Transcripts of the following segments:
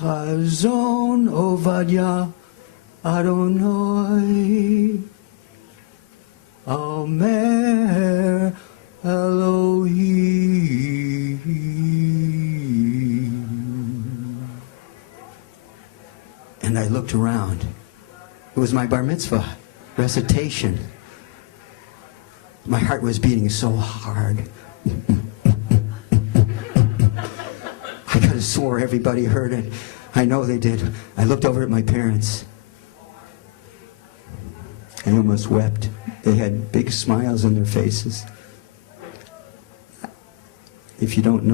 Chazon Ovadia Adonai Omer Elohim. And I looked around. It was my bar mitzvah recitation. My heart was beating so hard. I could have swore everybody heard it. I know they did. I looked over at my parents. I almost wept. They had big smiles on their faces. If you didn't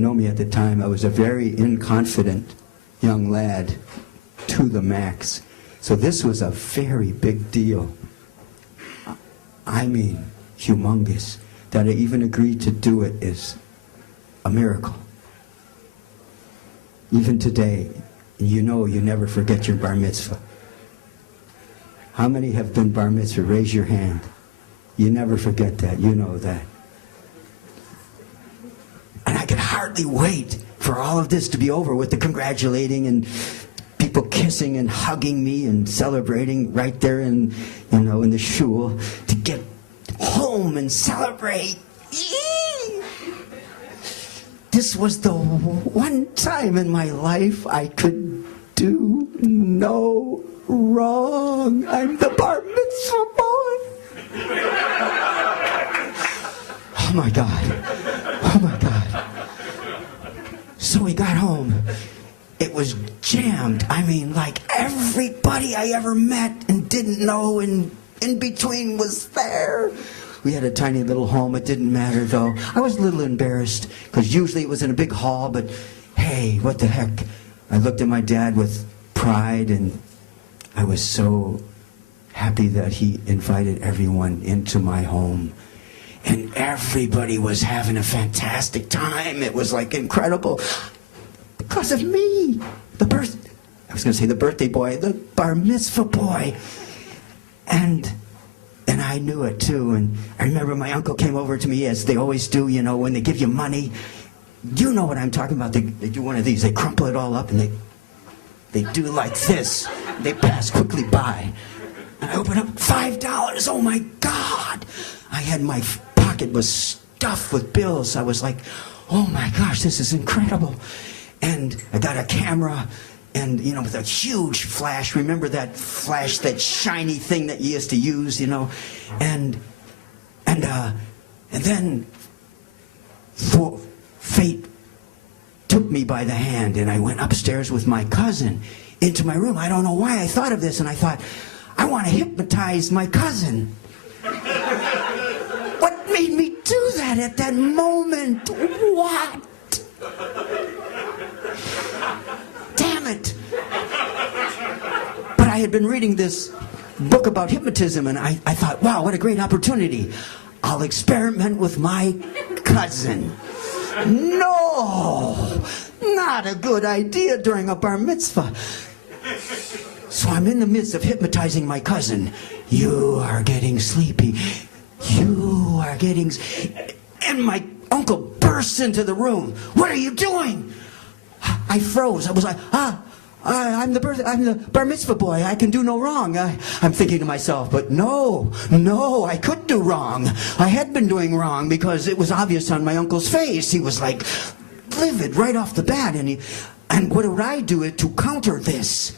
know me at the time, I was a very inconfident young lad to the max. So this was a very big deal. I mean, humongous. That I even agreed to do it is a miracle. Even today, you know you never forget your bar mitzvah. How many have been bar mitzvah? Raise your hand. You never forget that. You know that. And I could hardly wait for all of this to be over with the congratulating and people kissing and hugging me and celebrating right there in the shul to get home and celebrate. This was the one time in my life I could do no wrong. I'm the bar mitzvah boy. Oh my God. Oh my God. So we got home. It was jammed. I mean, like everybody I ever met and didn't know and in between was there. We had a tiny little home. It didn't matter, though. I was a little embarrassed because usually it was in a big hall, but hey, what the heck. I looked at my dad with pride, and I was so happy that he invited everyone into my home. And everybody was having a fantastic time. It was like incredible. Because of me. I was going to say the birthday boy, the bar mitzvah boy. And I knew it too. And I remember my uncle came over to me, as they always do, when they give you money. You know what I'm talking about. They do one of these. They crumple it all up and they do like this. They pass quickly by. And I open up $5. Oh my God. I had my pocket was stuffed with bills. I was like, oh my gosh, this is incredible. And I got a camera. And, with a huge flash. Remember that flash, that shiny thing that you used to use, And then fate took me by the hand, and I went upstairs with my cousin into my room. I don't know why I thought of this, and I thought, I want to hypnotize my cousin. What made me do that at that moment? What? Damn it. But I had been reading this book about hypnotism, and I thought, wow, what a great opportunity. I'll experiment with my cousin. No, not a good idea during a bar mitzvah. So I'm in the midst of hypnotizing my cousin. You are getting sleepy. You are getting... And my uncle bursts into the room. What are you doing? I froze. I was like, I'm the bar mitzvah boy. I can do no wrong. I'm thinking to myself, but no, I could do wrong. I had been doing wrong because it was obvious on my uncle's face. He was like livid right off the bat. And what would I do to counter this?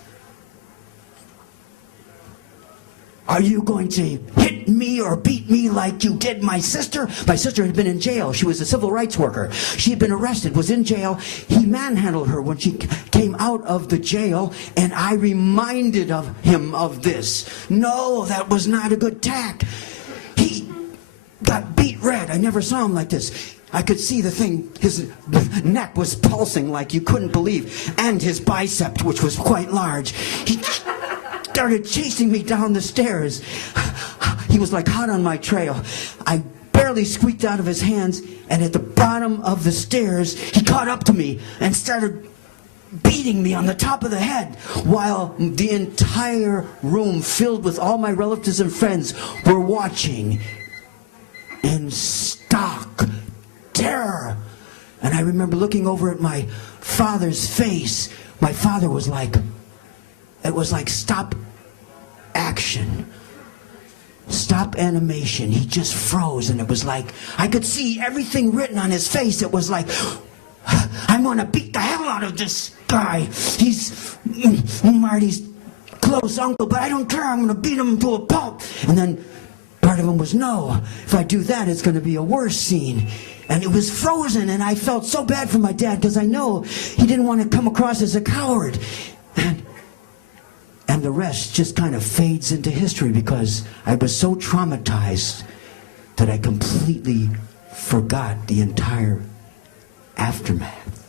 Are you going to hit me or beat me like you did my sister? My sister had been in jail. She was a civil rights worker. She had been arrested, was in jail. He manhandled her when she came out of the jail, and I reminded him of this. No, that was not a good tack. He got beat red. I never saw him like this. I could see the thing, his neck was pulsing like you couldn't believe, and his bicep, which was quite large. He started chasing me down the stairs. He was like hot on my trail. I barely squeaked out of his hands, and at the bottom of the stairs, he caught up to me and started beating me on the top of the head, while the entire room filled with all my relatives and friends were watching in stock terror. And I remember looking over at my father's face, my father was like, it was like stop action. Stop animation. He just froze, and it was like, I could see everything written on his face. It was like, I'm gonna beat the hell out of this guy. He's Marty's close uncle, but I don't care. I'm gonna beat him to a pulp. And then part of him was, no, if I do that, it's gonna be a worse scene. And it was frozen, and I felt so bad for my dad because I know he didn't want to come across as a coward. And the rest just kind of fades into history because I was so traumatized that I completely forgot the entire aftermath.